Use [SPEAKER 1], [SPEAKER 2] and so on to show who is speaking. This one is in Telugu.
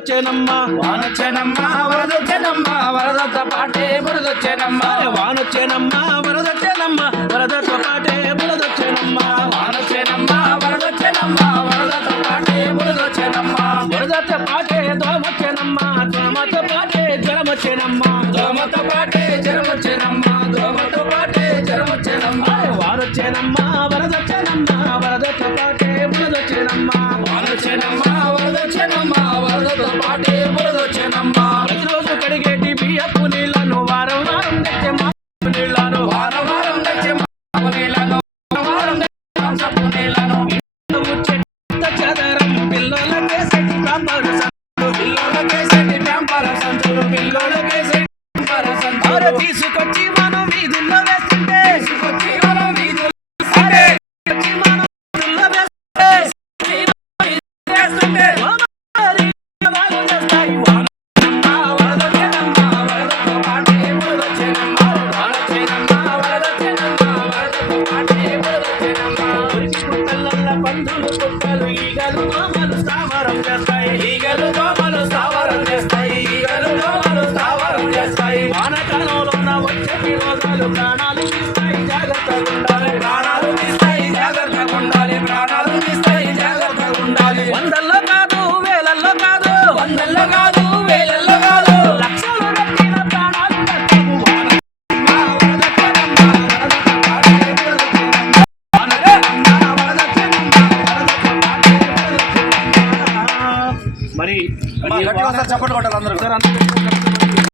[SPEAKER 1] వచ్చేనమ్మా
[SPEAKER 2] వానొచ్చేనమ్మా వరదొచ్చేనమ్మా వరదతో పాటే బురదొచ్చేనమ్మా.
[SPEAKER 1] వానొచ్చేనమ్మా వరదొచ్చేనమ్మా వరదతో పాటే బురదొచ్చేనమ్మా.
[SPEAKER 2] వానొచ్చేనమ్మా వరదొచ్చేనమ్మా వరదతో పాటే బురదొచ్చేనమ్మా.
[SPEAKER 1] వరదతో పాటే దోమొచ్చేనమ్మా దోమతో పాటే జ్వరమొచ్చేనమ్మా
[SPEAKER 2] దోమతో పాటే జ్వరమొచ్చేనమ్మా దోమతో పాటే జ్వరమొచ్చేనమ్మా
[SPEAKER 1] వానొచ్చేనమ్మా వరదొచ్చేనమ్మా ప్రతిరోజు కడిగేటి బియ్యపు నీళ్ళను వారం వారం తెచ్చే మా నీళ్ళను
[SPEAKER 2] వారం వారం తెచ్చే మాపు వారం
[SPEAKER 1] తీసుకొచ్చి మనం వీధుల్లో ప్రాణాలు తీస్తాయి జాగ్రత్తగా ఉండాలి
[SPEAKER 2] ప్రాణాలు తీస్తాయి జాగ్రత్తగా ఉండాలి ప్రాణాలు
[SPEAKER 1] మరి
[SPEAKER 2] చప్పట్లు కొట్టాలి
[SPEAKER 1] అందరూ